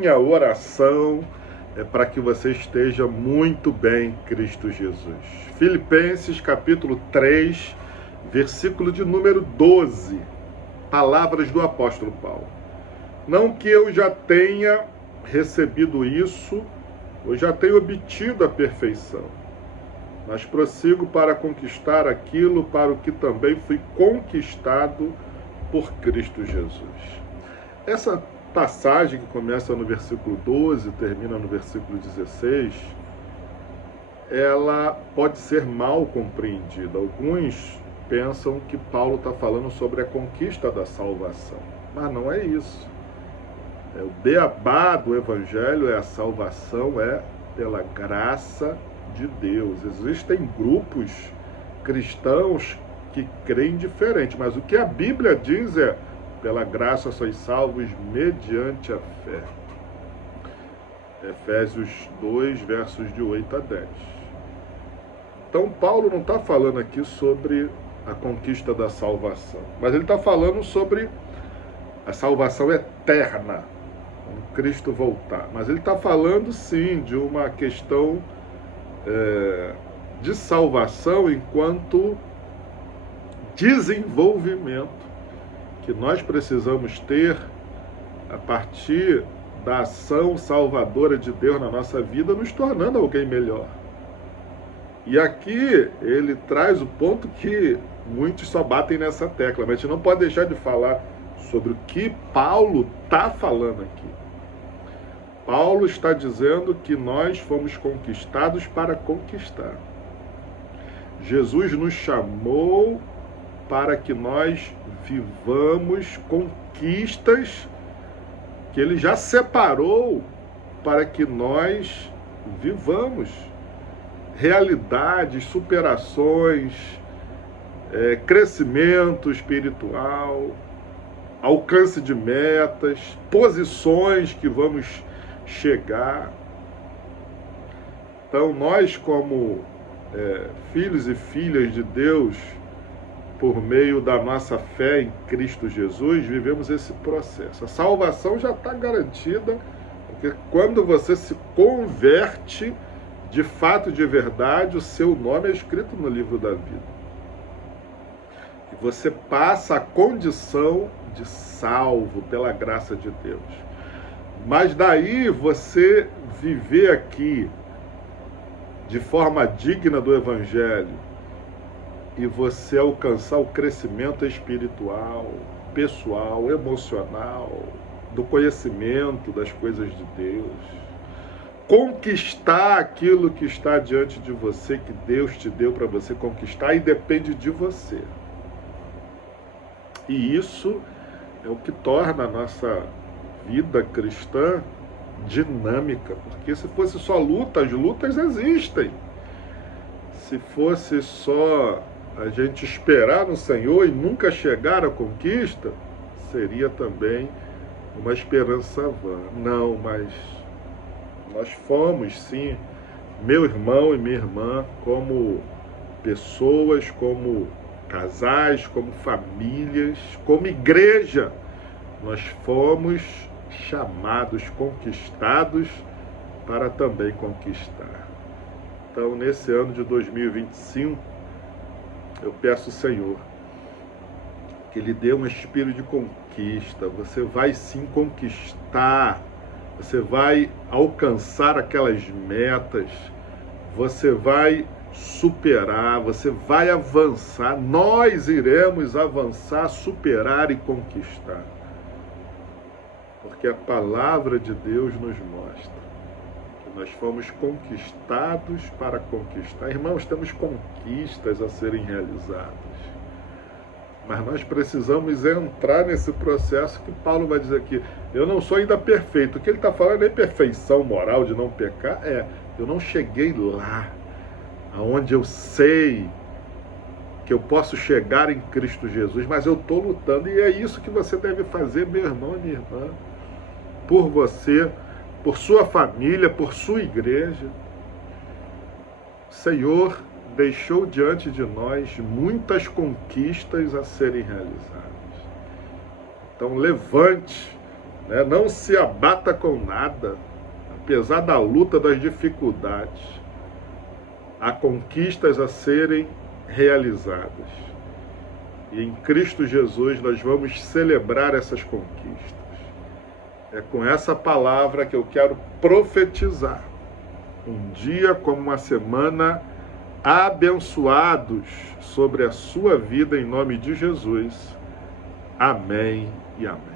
minha oração é para que você esteja muito bem em Cristo Jesus. Filipenses capítulo 3, versículo de número 12, palavras do apóstolo Paulo. Não que eu já tenha recebido isso, ou já tenha obtido a perfeição, mas prossigo para conquistar aquilo para o que também fui conquistado por Cristo Jesus. Essa passagem que começa no versículo 12 e termina no versículo 16, ela pode ser mal compreendida. Alguns pensam que Paulo está falando sobre a conquista da salvação, mas não é isso. O beabá do Evangelho é a salvação, é pela graça de Deus. Existem grupos cristãos que creem diferente, mas o que a Bíblia diz é: pela graça sois salvos mediante a fé. Efésios 2, versos de 8 a 10. Então Paulo não está falando aqui sobre a conquista da salvação, mas ele está falando sobre a salvação eterna, quando Cristo voltar. Mas ele está falando sim de uma questão de salvação enquanto desenvolvimento que nós precisamos ter a partir da ação salvadora de Deus na nossa vida, nos tornando alguém melhor. E aqui ele traz o ponto que muitos só batem nessa tecla, mas a gente não pode deixar de falar sobre o que Paulo está falando aqui. Paulo está dizendo que nós fomos conquistados para conquistar. Jesus nos chamou para que nós vivamos conquistas que Ele já separou para que nós vivamos. Realidades, superações, crescimento espiritual, alcance de metas, posições que vamos chegar. Então nós, como filhos e filhas de Deus, por meio da nossa fé em Cristo Jesus, vivemos esse processo. A salvação já está garantida, porque quando você se converte, de fato, de verdade, o seu nome é escrito no livro da vida. E você passa a condição de salvo pela graça de Deus. Mas daí você viver aqui de forma digna do Evangelho, e você alcançar o crescimento espiritual, pessoal, emocional, do conhecimento das coisas de Deus, conquistar aquilo que está diante de você, que Deus te deu para você conquistar, e depende de você. E isso é o que torna a nossa vida cristã dinâmica, porque se fosse só luta, as lutas existem. Se fosse só a gente esperar no Senhor e nunca chegar à conquista, seria também uma esperança vã. Não, mas nós fomos, sim, meu irmão e minha irmã, como pessoas, como casais, como famílias, como igreja, nós fomos chamados, conquistados para também conquistar. Então, nesse ano de 2025, eu peço ao Senhor que Ele dê um espírito de conquista. Você vai sim conquistar, você vai alcançar aquelas metas, você vai superar, você vai avançar. Nós iremos avançar, superar e conquistar. Porque a palavra de Deus nos mostra que nós fomos conquistados para conquistar. Irmãos, temos conquistas a serem realizadas. Mas nós precisamos entrar nesse processo que Paulo vai dizer aqui. Eu não sou ainda perfeito. O que ele está falando é perfeição moral de não pecar. Eu não cheguei lá, aonde eu sei que eu posso chegar em Cristo Jesus, mas eu estou lutando. E é isso que você deve fazer, meu irmão e minha irmã, por você, por sua família, por sua igreja. O Senhor deixou diante de nós muitas conquistas a serem realizadas. Então levante né? Não se abata com nada, apesar da luta, das dificuldades. Há conquistas a serem realizadas. E em Cristo Jesus nós vamos celebrar essas conquistas. É com essa palavra que eu quero profetizar. Um dia como uma semana, abençoados sobre a sua vida em nome de Jesus. Amém e amém.